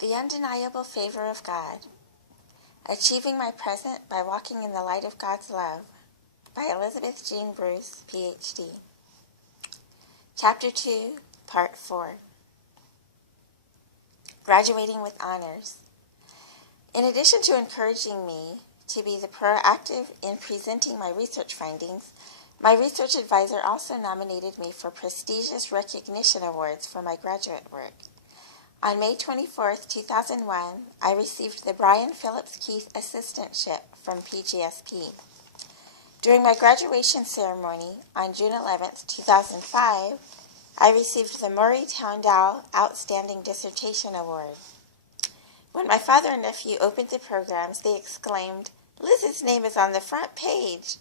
The Undeniable Favor of God. Achieving My Present by Walking in the Light of God's Love by Elizabeth Jean Bruce, Ph.D. Chapter 2, Part 4. Graduating with Honors. In addition to encouraging me to be the proactive in presenting my research findings, my research advisor also nominated me for prestigious recognition awards for my graduate work. On May 24, 2001, I received the Brian Phillips Keith Assistantship from PGSP. During my graduation ceremony on June 11, 2005, I received the Murray Towndow Outstanding Dissertation Award. When my father and nephew opened the programs, they exclaimed, "Liz's name is on the front page."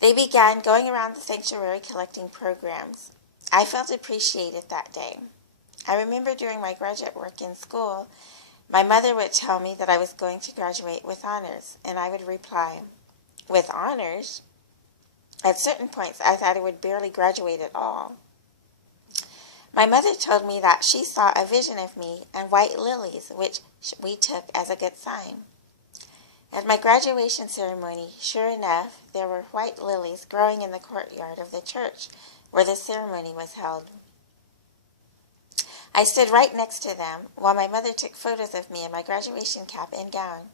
They began going around the sanctuary collecting programs. I felt appreciated that day. I remember during my graduate work in school, my mother would tell me that I was going to graduate with honors, and I would reply, "With honors?" At certain points, I thought I would barely graduate at all. My mother told me that she saw a vision of me and white lilies, which we took as a good sign. At my graduation ceremony, sure enough, there were white lilies growing in the courtyard of the church where the ceremony was held. I stood right next to them while my mother took photos of me in my graduation cap and gown.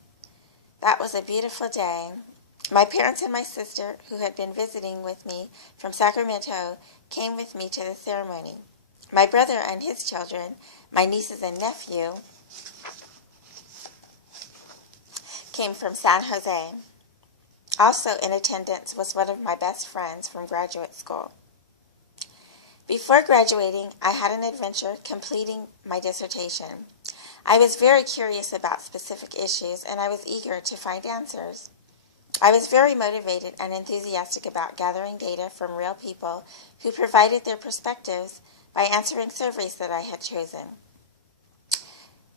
That was a beautiful day. My parents and my sister, who had been visiting with me from Sacramento, came with me to the ceremony. My brother and his children, my nieces and nephew, came from San Jose. Also in attendance was one of my best friends from graduate school. Before graduating, I had an adventure completing my dissertation. I was very curious about specific issues, and I was eager to find answers. I was very motivated and enthusiastic about gathering data from real people who provided their perspectives by answering surveys that I had chosen.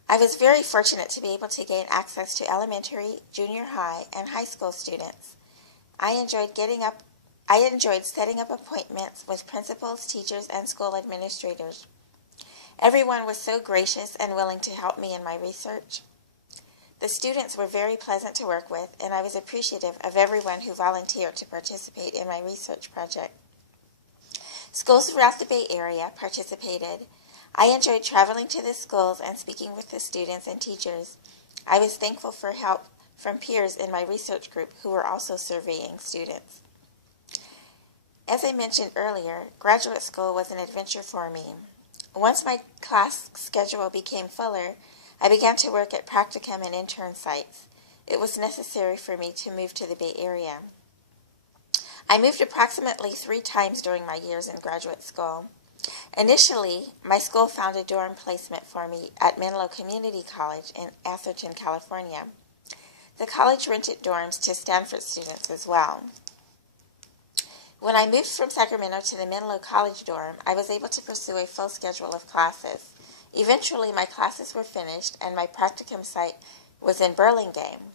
I was very fortunate to be able to gain access to elementary, junior high, and high school students. I enjoyed setting up appointments with principals, teachers, and school administrators. Everyone was so gracious and willing to help me in my research. The students were very pleasant to work with, and I was appreciative of everyone who volunteered to participate in my research project. Schools throughout the Bay Area participated. I enjoyed traveling to the schools and speaking with the students and teachers. I was thankful for help from peers in my research group who were also surveying students. As I mentioned earlier, graduate school was an adventure for me. Once my class schedule became fuller, I began to work at practicum and intern sites. It was necessary for me to move to the Bay Area. I moved approximately 3 times during my years in graduate school. Initially, my school found a dorm placement for me at Menlo Community College in Atherton, California. The college rented dorms to Stanford students as well. When I moved from Sacramento to the Menlo College dorm, I was able to pursue a full schedule of classes. Eventually, my classes were finished, and my practicum site was in Burlingame.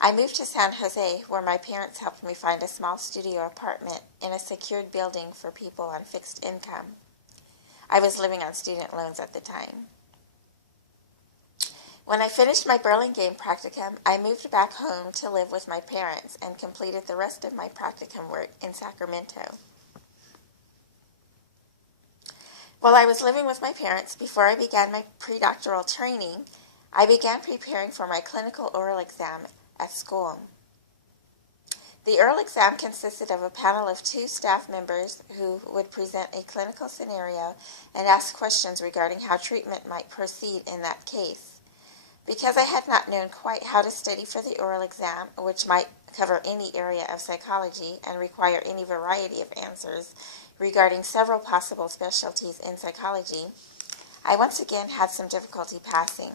I moved to San Jose, where my parents helped me find a small studio apartment in a secured building for people on fixed income. I was living on student loans at the time. When I finished my Burlingame practicum, I moved back home to live with my parents and completed the rest of my practicum work in Sacramento. While I was living with my parents, before I began my predoctoral training, I began preparing for my clinical oral exam at school. The oral exam consisted of a panel of 2 staff members who would present a clinical scenario and ask questions regarding how treatment might proceed in that case. Because I had not known quite how to study for the oral exam, which might cover any area of psychology and require any variety of answers regarding several possible specialties in psychology, I once again had some difficulty passing.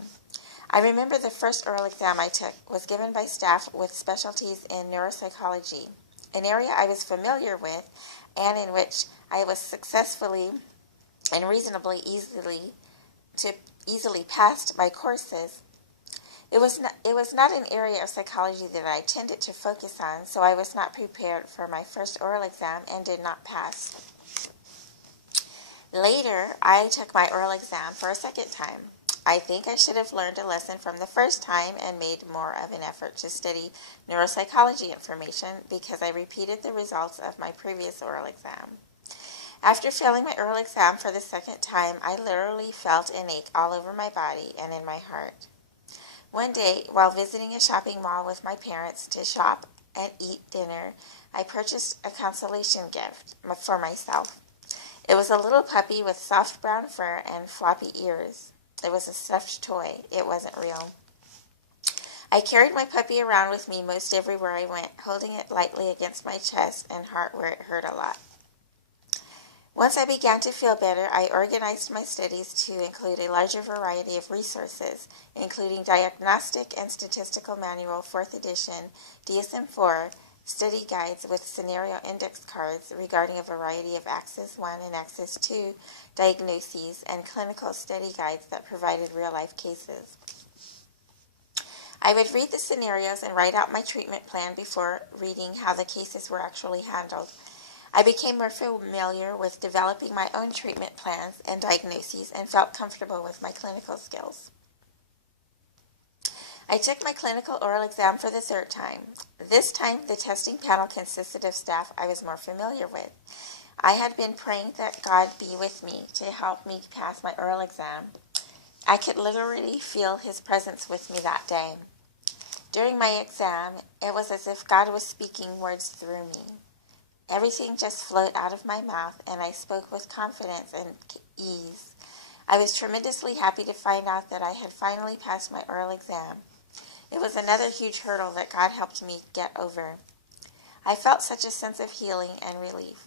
I remember the first oral exam I took was given by staff with specialties in neuropsychology, an area I was familiar with and in which I was successfully and reasonably easily passed my courses. It was not an area of psychology that I tended to focus on, so I was not prepared for my first oral exam and did not pass. Later, I took my oral exam for a second time. I think I should have learned a lesson from the first time and made more of an effort to study neuropsychology information because I repeated the results of my previous oral exam. After failing my oral exam for the second time, I literally felt an ache all over my body and in my heart. One day, while visiting a shopping mall with my parents to shop and eat dinner, I purchased a consolation gift for myself. It was a little puppy with soft brown fur and floppy ears. It was a stuffed toy. It wasn't real. I carried my puppy around with me most everywhere I went, holding it lightly against my chest and heart where it hurt a lot. Once I began to feel better, I organized my studies to include a larger variety of resources, including Diagnostic and Statistical Manual 4th edition, DSM-4, study guides with scenario index cards regarding a variety of Axis 1 and Axis 2 diagnoses, and clinical study guides that provided real-life cases. I would read the scenarios and write out my treatment plan before reading how the cases were actually handled. I became more familiar with developing my own treatment plans and diagnoses and felt comfortable with my clinical skills. I took my clinical oral exam for the third time. This time, the testing panel consisted of staff I was more familiar with. I had been praying that God be with me to help me pass my oral exam. I could literally feel His presence with me that day. During my exam, it was as if God was speaking words through me. Everything just flowed out of my mouth, and I spoke with confidence and ease. I was tremendously happy to find out that I had finally passed my oral exam. It was another huge hurdle that God helped me get over. I felt such a sense of healing and relief.